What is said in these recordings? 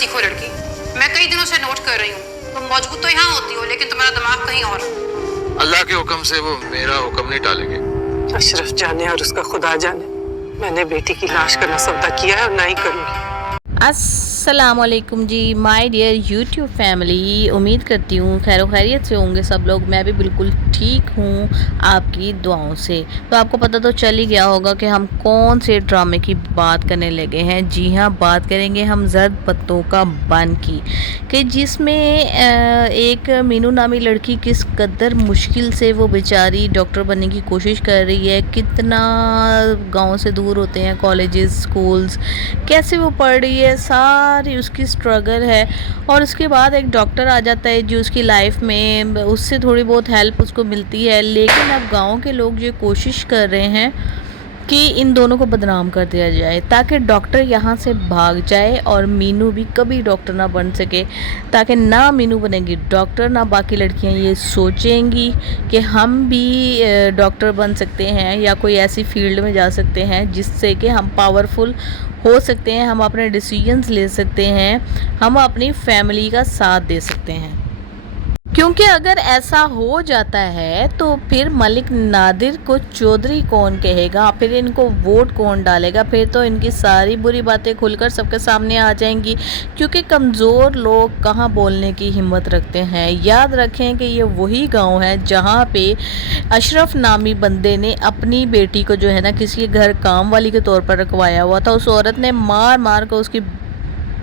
सीखो लड़की, मैं कई दिनों से नोट कर रही हूँ। तुम मौजूद तो यहाँ होती हो, लेकिन तुम्हारा दिमाग कहीं और है। अल्लाह के हुक्म से वो मेरा हुक्म नहीं टालेंगे। अशरफ जाने और उसका खुदा जाने, मैंने बेटी की लाश का ना सौदा किया है और ना ही करूँगी। अस्सलामुअलैकुम जी माय डियर यूट्यूब फैमिली, उम्मीद करती हूँ खैर खैरियत से होंगे सब लोग। मैं भी बिल्कुल ठीक हूँ आपकी दुआओं से। तो आपको पता तो चल ही गया होगा कि हम कौन से ड्रामे की बात करने लगे हैं। जी हाँ, बात करेंगे हम ज़र्द पत्तों का बन की, कि जिसमें एक मीनू नामी लड़की किस कदर मुश्किल से वो बेचारी डॉक्टर बनने की कोशिश कर रही है। कितना गाँव से दूर होते हैं कॉलेजेस, स्कूल्स, कैसे वो पढ़ रही है, सारी उसकी स्ट्रगल है। और उसके बाद एक डॉक्टर आ जाता है जो उसकी लाइफ में, उससे थोड़ी बहुत हेल्प उसको मिलती है। लेकिन अब गांव के लोग ये कोशिश कर रहे हैं कि इन दोनों को बदनाम कर दिया जाए ताकि डॉक्टर यहाँ से भाग जाए और मीनू भी कभी डॉक्टर ना बन सके, ताकि ना मीनू बनेगी डॉक्टर, ना बाकी लड़कियाँ ये सोचेंगी कि हम भी डॉक्टर बन सकते हैं या कोई ऐसी फील्ड में जा सकते हैं जिससे कि हम पावरफुल हो सकते हैं, हम अपने डिसीजंस ले सकते हैं, हम अपनी फैमिली का साथ दे सकते हैं। क्योंकि अगर ऐसा हो जाता है तो फिर मलिक नादिर को चौधरी कौन कहेगा, फिर इनको वोट कौन डालेगा, फिर तो इनकी सारी बुरी बातें खुलकर सबके सामने आ जाएंगी। क्योंकि कमज़ोर लोग कहाँ बोलने की हिम्मत रखते हैं। याद रखें कि ये वही गांव है जहाँ पे अशरफ नामी बंदे ने अपनी बेटी को जो है ना किसी के घर काम वाली के तौर पर रखवाया हुआ था। उस औरत ने मार मार कर उसकी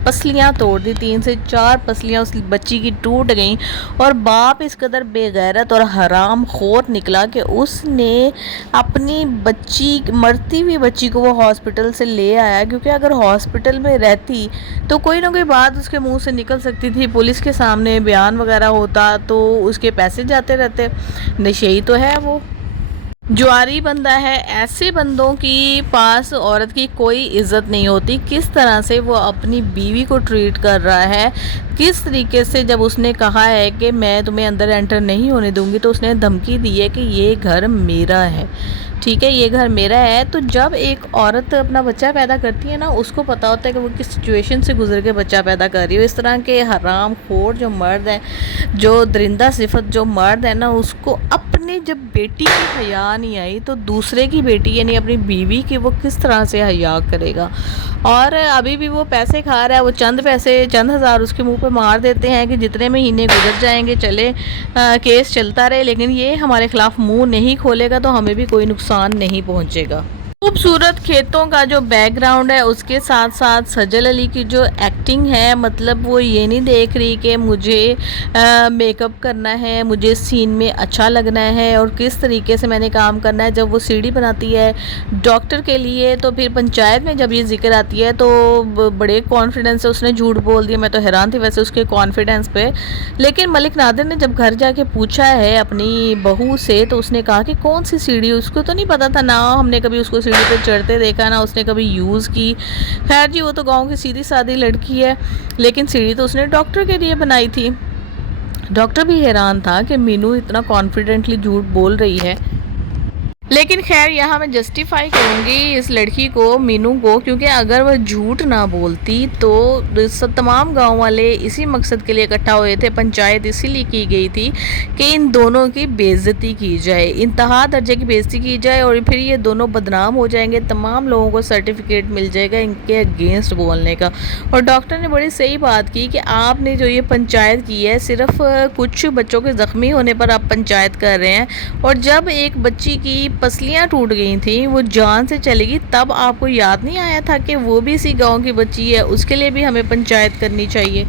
पसलियाँ तोड़ दी, 3 से 4 पसलियाँ उस बच्ची की टूट गईं। और बाप इस कदर बेगैरत और हराम खोर निकला कि उसने अपनी बच्ची, मरती हुई बच्ची को वो हॉस्पिटल से ले आया। क्योंकि अगर हॉस्पिटल में रहती तो कोई ना कोई बात उसके मुंह से निकल सकती थी, पुलिस के सामने बयान वगैरह होता तो उसके पैसे जाते रहते। नशेई तो है वो, जुआरी बंदा है। ऐसे बंदों की पास औरत की कोई इज्जत नहीं होती। किस तरह से वो अपनी बीवी को ट्रीट कर रहा है, किस तरीके से, जब उसने कहा है कि मैं तुम्हें अंदर एंटर नहीं होने दूंगी तो उसने धमकी दी है कि ये घर मेरा है, ठीक है, ये घर मेरा है। तो जब एक औरत अपना बच्चा पैदा करती है ना, उसको पता होता है कि वो किस सिचुएशन से गुजर के बच्चा पैदा कर रही है। इस तरह के हराम खोर जो मर्द है, जो दरिंदा सिफत जो मर्द है ना, उसको अपने जब बेटी की हया नहीं आई तो दूसरे की बेटी यानी अपनी बीवी की वो किस तरह से हया करेगा। और अभी भी वो पैसे खा रहा है, वो चंद पैसे, चंद हज़ार उसके मुंह पे मार देते हैं कि जितने महीने गुजर जाएंगे चले, केस चलता रहे, लेकिन ये हमारे खिलाफ मुंह नहीं खोलेगा तो हमें भी कोई नुकसान नहीं पहुंचेगा। खूबसूरत खेतों का जो बैकग्राउंड है, उसके साथ साथ सजल अली की जो एक्टिंग है, मतलब वो ये नहीं देख रही कि मुझे मेकअप करना है, मुझे सीन में अच्छा लगना है और किस तरीके से मैंने काम करना है। जब वो सीढ़ी बनाती है डॉक्टर के लिए तो फिर पंचायत में जब ये जिक्र आती है तो बड़े कॉन्फिडेंस से उसने झूठ बोल दिया। मैं तो हैरान थी वैसे उसके कॉन्फिडेंस पे। लेकिन मलिक नादिर ने जब घर जाके पूछा है अपनी बहू से तो उसने कहा कि कौन सी सीढ़ी, उसको तो नहीं पता था ना, हमने कभी उसको सीढ़ी पे चढ़ते देखा ना उसने कभी यूज़ की। खैर जी, वो तो गांव की सीधी सादी लड़की है, लेकिन सीढ़ी तो उसने डॉक्टर के लिए बनाई थी। डॉक्टर भी हैरान था कि मीनू इतना कॉन्फिडेंटली झूठ बोल रही है। लेकिन खैर यहाँ मैं जस्टिफाई करूँगी इस लड़की को, मीनू को, क्योंकि अगर वह झूठ ना बोलती तो तमाम गांव वाले इसी मकसद के लिए इकट्ठा हुए थे। पंचायत इसीलिए की गई थी कि इन दोनों की बेइज्जती की जाए, इंतहा दर्जे की बेइज्जती की जाए और फिर ये दोनों बदनाम हो जाएंगे। तमाम लोगों को सर्टिफिकेट मिल जाएगा इनके अगेंस्ट बोलने का। और डॉक्टर ने बड़ी सही बात की कि आपने जो ये पंचायत की है, सिर्फ कुछ बच्चों के ज़ख्मी होने पर आप पंचायत कर रहे हैं, और जब एक बच्ची की पसलियाँ टूट गई थी, वो जान से चलेगी, तब आपको याद नहीं आया था कि वो भी इसी गांव की बच्ची है, उसके लिए भी हमें पंचायत करनी चाहिए।